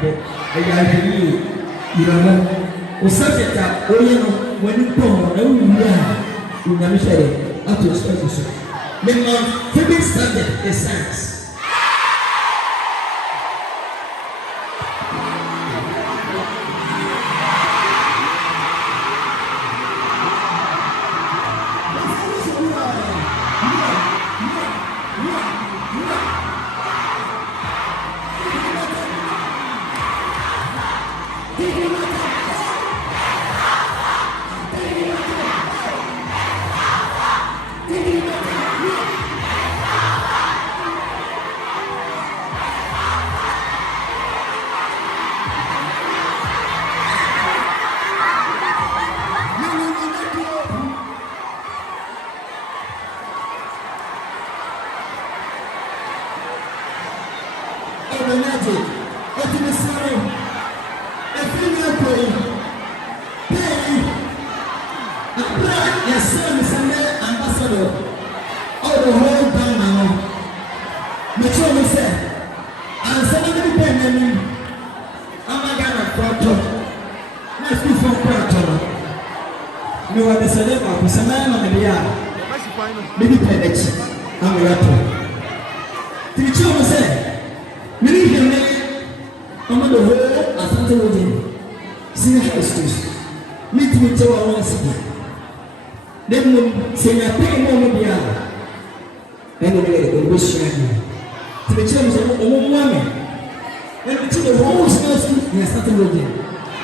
you know, o subject that when you come, I'm sure up to the my favorite subject is science.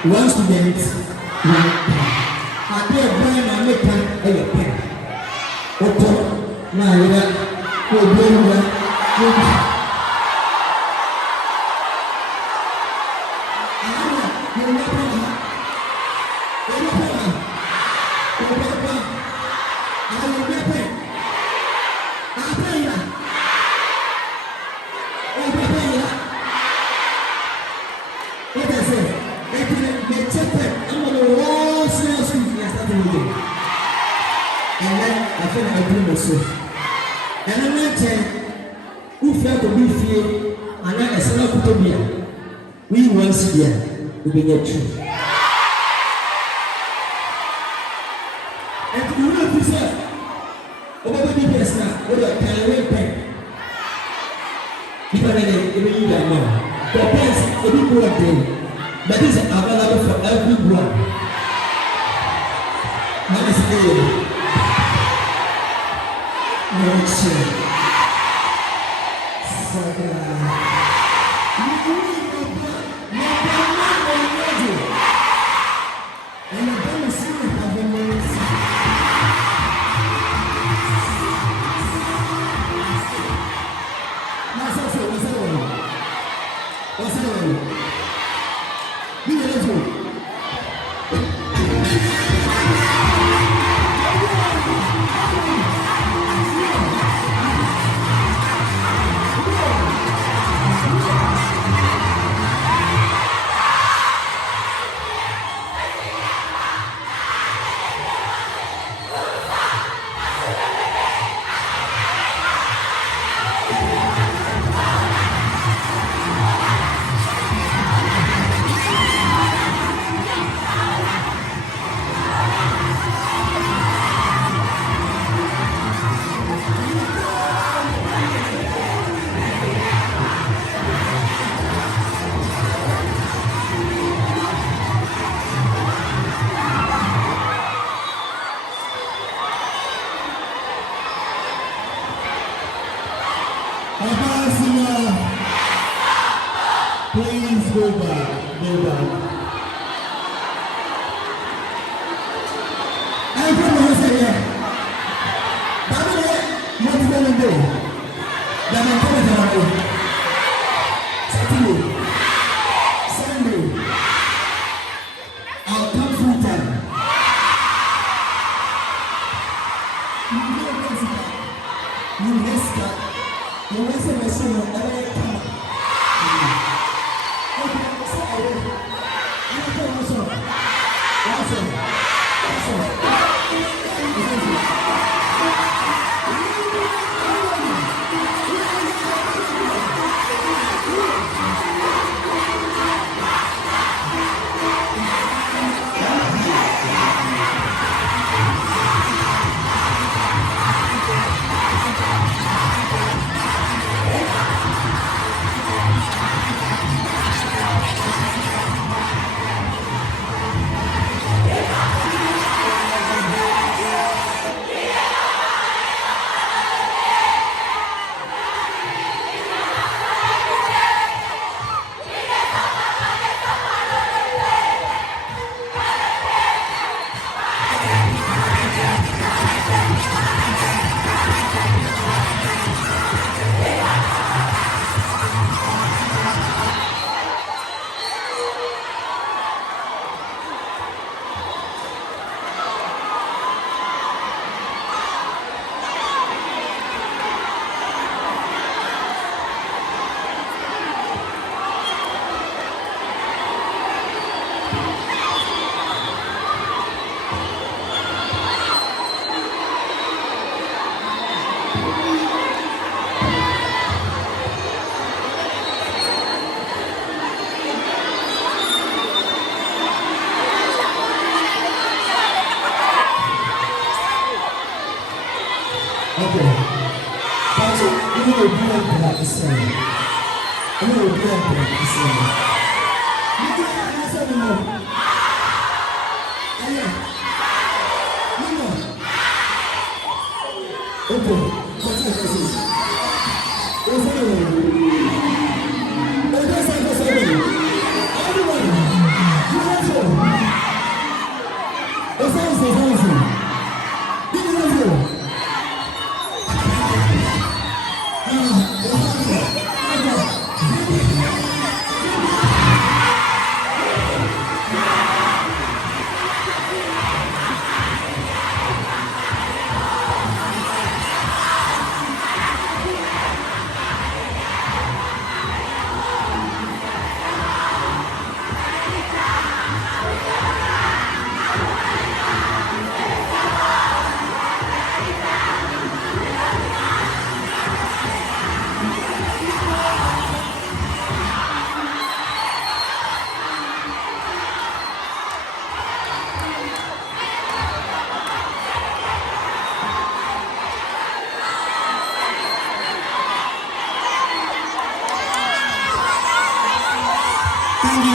One student, I did buy my make a pen. Otto, now you're going we be get true. And you know if you say, over the best now, what a carry pen. People are even that now. The pens, every good thing, but is available for everyone. What is it? Please go back, go back. Everyone who say yeah. What is going to do? That I'm going to do. Saturday, Sunday, I'll come full time. You listen to Thank you.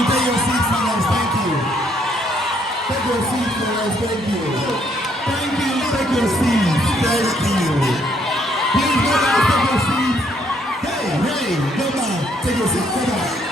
Take your seats, fellas. Thank you. Take your seats, fellas. Thank you. Thank you. Take your seats. Thank you. Please go back. Take your seats. Hey, go back. Take your seats. Go back.